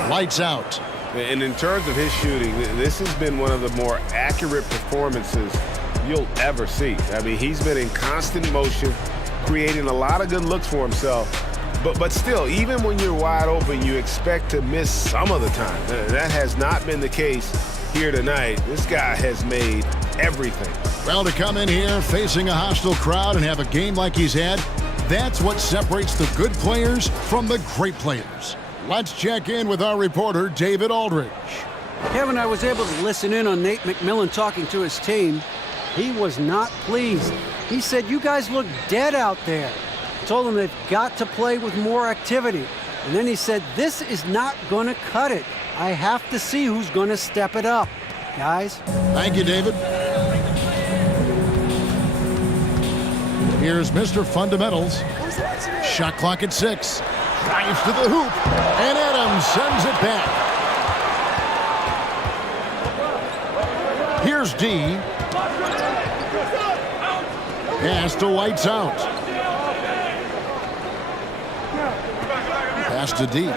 Lights out. And in terms of his shooting, this has been one of the more accurate performances you'll ever see. I mean, he's been in constant motion, creating a lot of good looks for himself. But still, even when you're wide open, you expect to miss some of the time. That has not been the case here tonight. This guy has made everything. Well, to come in here facing a hostile crowd and have a game like he's had, that's what separates the good players from the great players. Let's check in with our reporter, David Aldridge. Kevin, I was able to listen in on Nate McMillan talking to his team. He was not pleased. He said, "You guys look dead out there." Told them they've got to play with more activity. And then he said, "This is not going to cut it. I have to see who's going to step it up." Guys. Thank you, David. Here's Mr. Fundamentals. Shot clock at 6. Drives to the hoop, and Adams sends it back. Here's D. Pass to White's out. Pass to D.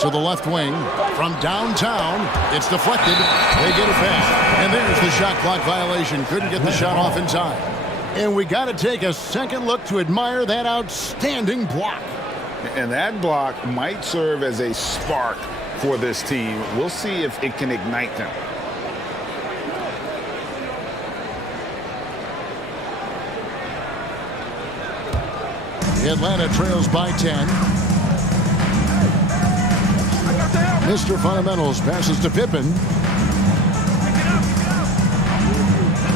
To the left wing. From downtown, it's deflected. They get it back. And there's the shot clock violation. Couldn't get the shot off in time. And we got to take a second look to admire that outstanding block. And that block might serve as a spark for this team. We'll see if it can ignite them. Atlanta trails by 10. Mr. Fundamentals passes to Pippen.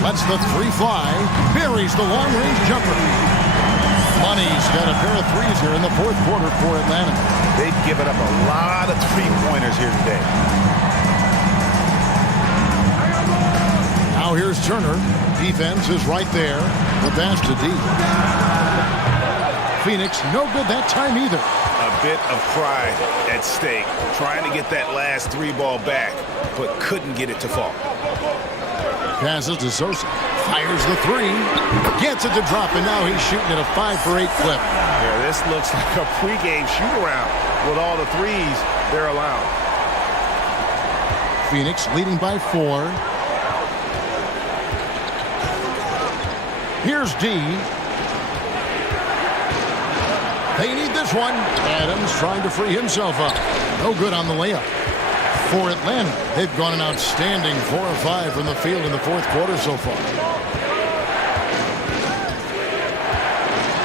Lets the three fly. Buries the long-range jumper. Money's got a pair of threes here in the fourth quarter for Atlanta. They've given up a lot of three-pointers here today. Now here's Turner. Defense is right there. The pass to D. Phoenix, no good that time either. A bit of pride at stake. Trying to get that last three ball back, but couldn't get it to fall. Passes to Sosa. Fires the three. Gets it to drop, and now he's shooting at a 5-for-8 clip. Yeah, this looks like a pregame shoot-around with all the threes they're allowed. Phoenix leading by 4. Here's D. They need this one. Adams trying to free himself up. No good on the layup. For Atlanta, they've gone an outstanding 4 of 5 from the field in the fourth quarter so far.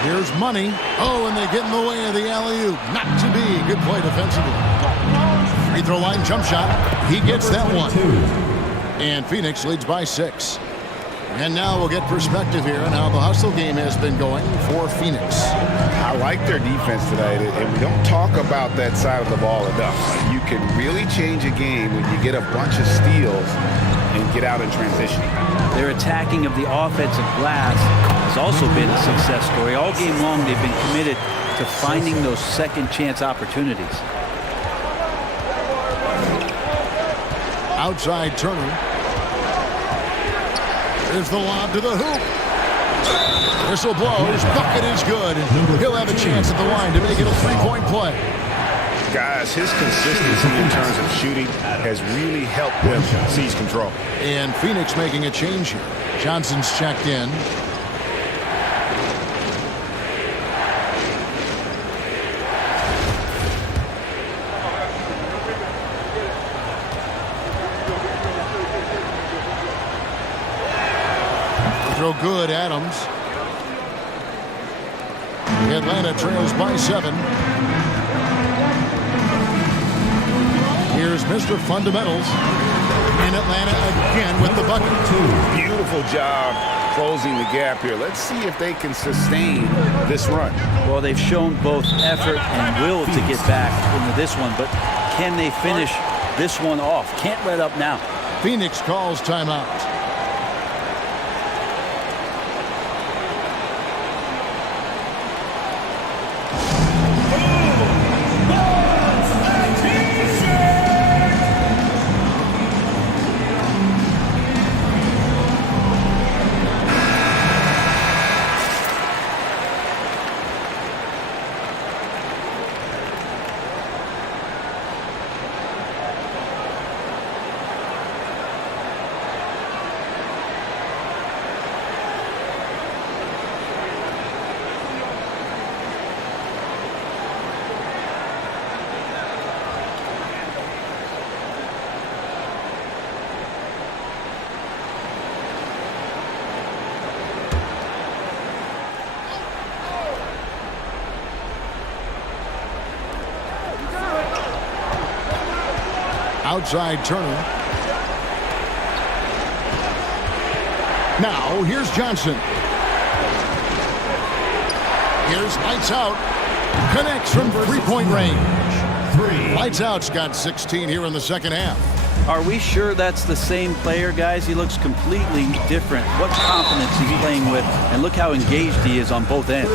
Here's Money. Oh, and they get in the way of the alley-oop. Not to be. Good play defensively. Free throw line jump shot. He gets that one. And Phoenix leads by 6. And now we'll get perspective here on how the hustle game has been going for Phoenix. I like their defense tonight, and we don't talk about that side of the ball enough. You can really change a game when you get a bunch of steals and get out in transition. Their attacking of the offensive glass has also been a success story. All game long, they've been committed to finding those second chance opportunities. Outside Turner. There's the lob to the hoop. Whistle blows. Bucket is good. He'll have a chance at the line to make it a 3-point play. Guys, his consistency in terms of shooting has really helped them seize control. And Phoenix making a change here. Johnson's checked in. Throw good, Adams. Atlanta trails by 7. Here's Mr. Fundamentals. And Atlanta again with the bucket. Beautiful job closing the gap here. Let's see if they can sustain this run. Well, they've shown both effort and will to get back into this one, but can they finish this one off? Can't let up now. Phoenix calls timeout. Outside Turner. Now, here's Johnson. Here's Lights Out. Connects from 3-point range. Lights Out's got 16 here in the second half. Are we sure that's the same player, guys? He looks completely different. What confidence he's playing with, and look how engaged he is on both ends.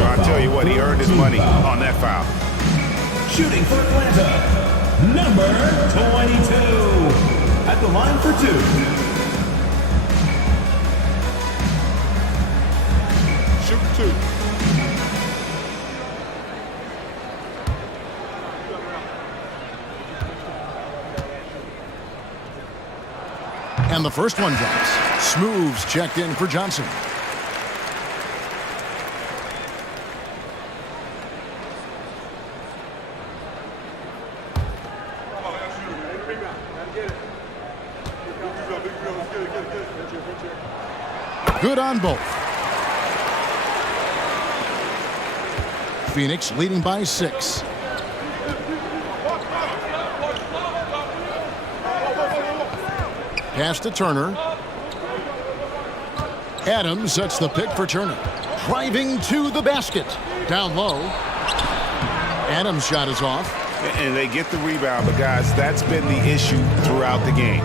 I'll tell you what, he earned his money on that foul. Shooting for Atlanta, number 22. At the line for 2. Shoot 2. And the first one drops. Smooth's checked in for Johnson. Good on both. Phoenix leading by 6. Pass to Turner. Adams sets the pick for Turner. Driving to the basket. Down low. Adams' shot is off. And they get the rebound, but guys, that's been the issue throughout the game.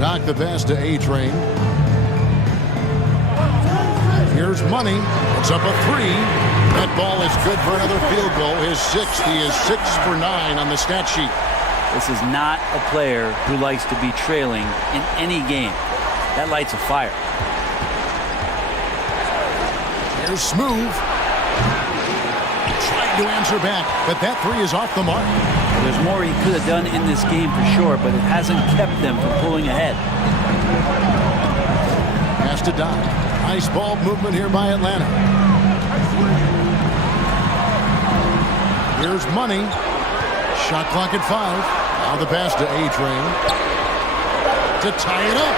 Knock the pass to A-Train. Here's Money. It's up a 3. That ball is good for another field goal. His 6th. He is 6 for 9 on the stat sheet. This is not a player who likes to be trailing in any game. That lights a fire. Here's Smooth. Trying to answer back, but that 3 is off the mark. There's more he could have done in this game for sure, but it hasn't kept them from pulling ahead. Pass to Doc. Nice ball movement here by Atlanta. Here's Money. Shot clock at 5. Now the pass to A-Train. To tie it up.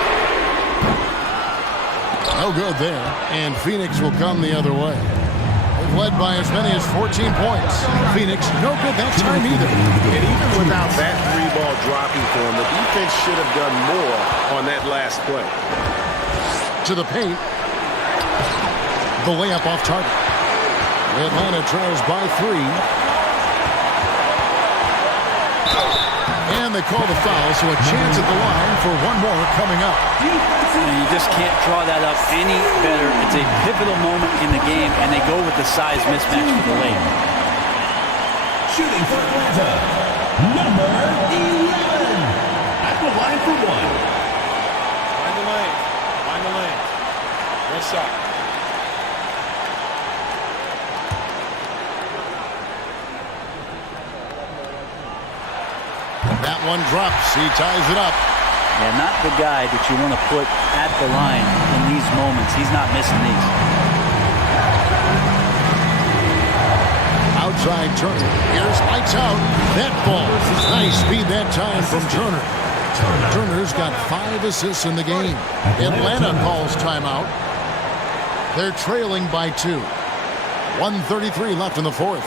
No good there. And Phoenix will come the other way. They've led by as many as 14 points. Phoenix, no good that time either. And even without that 3-ball dropping for him, the defense should have done more on that last play. To the paint. The layup off target. Atlanta trails by 3. And they call the foul, so a chance at the line for one more coming up. And you just can't draw that up any better. It's a pivotal moment in the game, and they go with the size mismatch for the lane. Shooting for Atlanta, number 11. At the line for 1. Find the lane. Find the lane. One shot. That one drops. He ties it up. Yeah, not the guy that you want to put at the line in these moments. He's not missing these. Outside Turner. Here's lights out. That ball. Nice speed that time from Turner. Turner's got 5 assists in the game. Atlanta calls timeout. They're trailing by 2. 1:33 left in the 4th.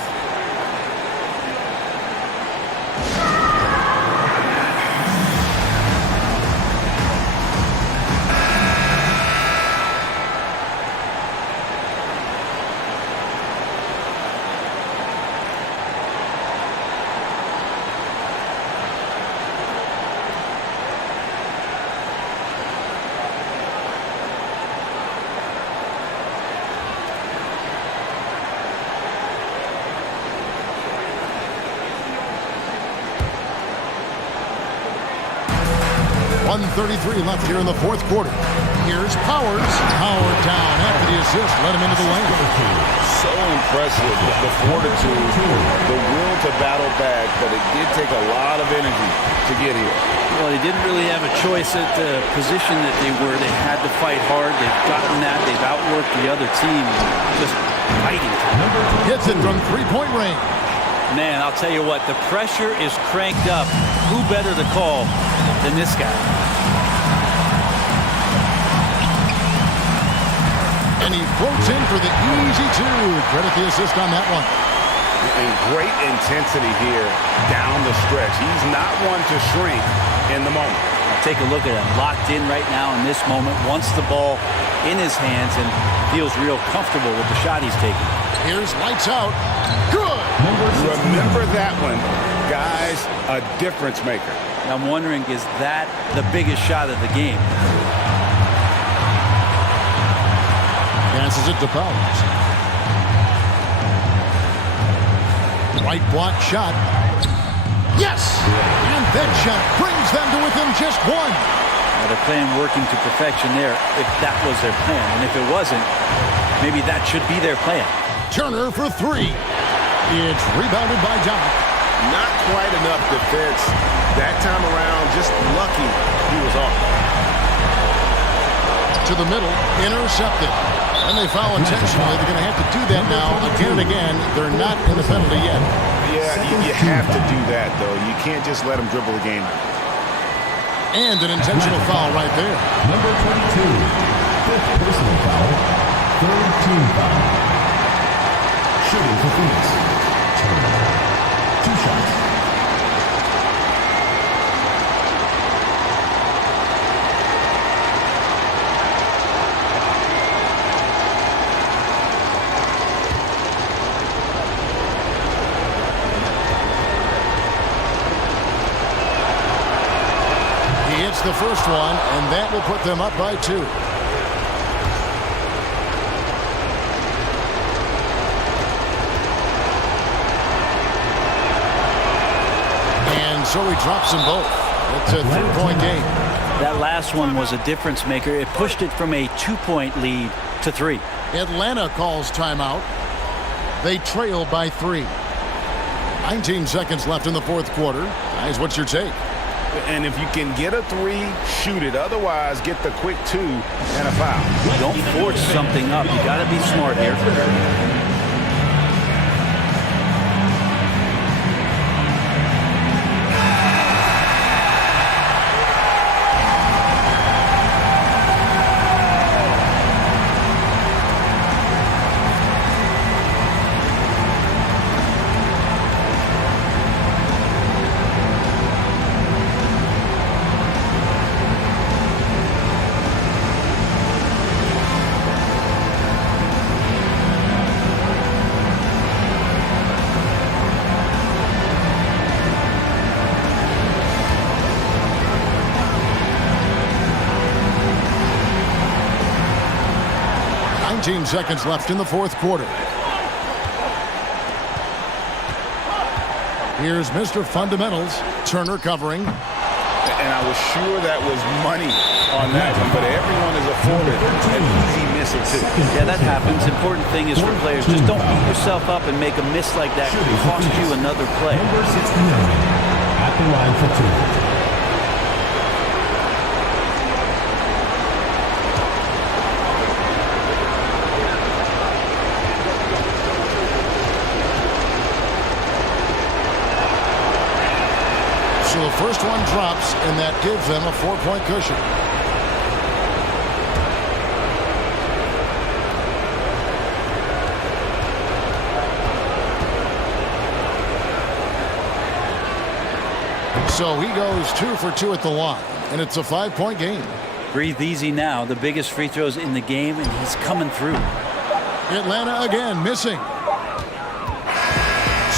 .133 left here in the 4th quarter. Here's Powers. Howard down after the assist. Let him into the lane. So impressive, the fortitude, the will to battle back, but it did take a lot of energy to get here. Well, they didn't really have a choice at the position that they were. They had to fight hard. They've gotten that. They've outworked the other team. Just fighting. Gets it from 3-point range. Man, I'll tell you what, the pressure is cranked up. Who better to call than this guy? And he floats in for the easy 2. Credit the assist on that one. And great intensity here down the stretch. He's not one to shrink in the moment. Take a look at him, locked in right now in this moment, wants the ball in his hands and feels real comfortable with the shot he's taking. Here's lights out. Good. Remember that one. Guys, a difference maker. I'm wondering, is that the biggest shot of the game? Passes it to Powers. Right block shot. Yes! And that shot brings them to within just one. Now they're playing working to perfection there, if that was their plan. And if it wasn't, maybe that should be their plan. Turner for three. It's rebounded by Doc. Not quite enough defense. That time around, just lucky he was off. To the middle, intercepted. And they foul intentionally. They're going to have to do that now again and again. They're not in the penalty yet. Yeah, you have to do that, though. You can't just let them dribble the game. And an intentional foul right there. Number 22, fifth personal foul, third team foul. Shooting for Phoenix. Two shots. The first one, and that will put them up by 2. And so he drops them both. It's a 3-point game. That last one was a difference maker. It pushed it from a 2-point lead to 3. Atlanta calls timeout. They trail by 3. 19 seconds left in the fourth quarter. Guys, what's your take? And if you can get a 3, shoot it. Otherwise, get the quick 2 and a foul. Don't force something up. You got to be smart here. Seconds left in the fourth quarter. Here's Mr. Fundamentals, Turner covering. And I was sure that was money on that one, but everyone is afforded an easy miss or 2. Yeah, that happens. Important thing is for players, just don't beat yourself up and make a miss like that. It will cost you another play. Number 69, at the line for 2. So the first one drops, and that gives them a 4-point cushion. So he goes 2 for 2 at the line, and it's a 5-point game. Breathe easy now. The biggest free throws in the game, and he's coming through. Atlanta again missing.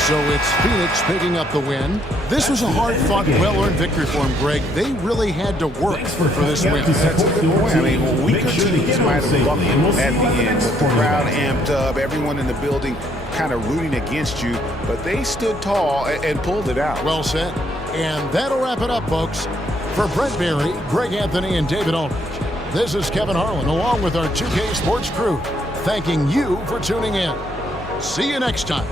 So it's Phoenix picking up the win. This was a hard-fought, well-earned victory for them, Greg. They really had to work for this win. That's a good point. I mean, weaker teams might have buckled at the end, but the crowd amped up, everyone in the building kind of rooting against you, but they stood tall and pulled it out. Well said. And that'll wrap it up, folks. For Brent Berry, Greg Anthony, and David Aldridge, this is Kevin Harlan, along with our 2K Sports crew, thanking you for tuning in. See you next time.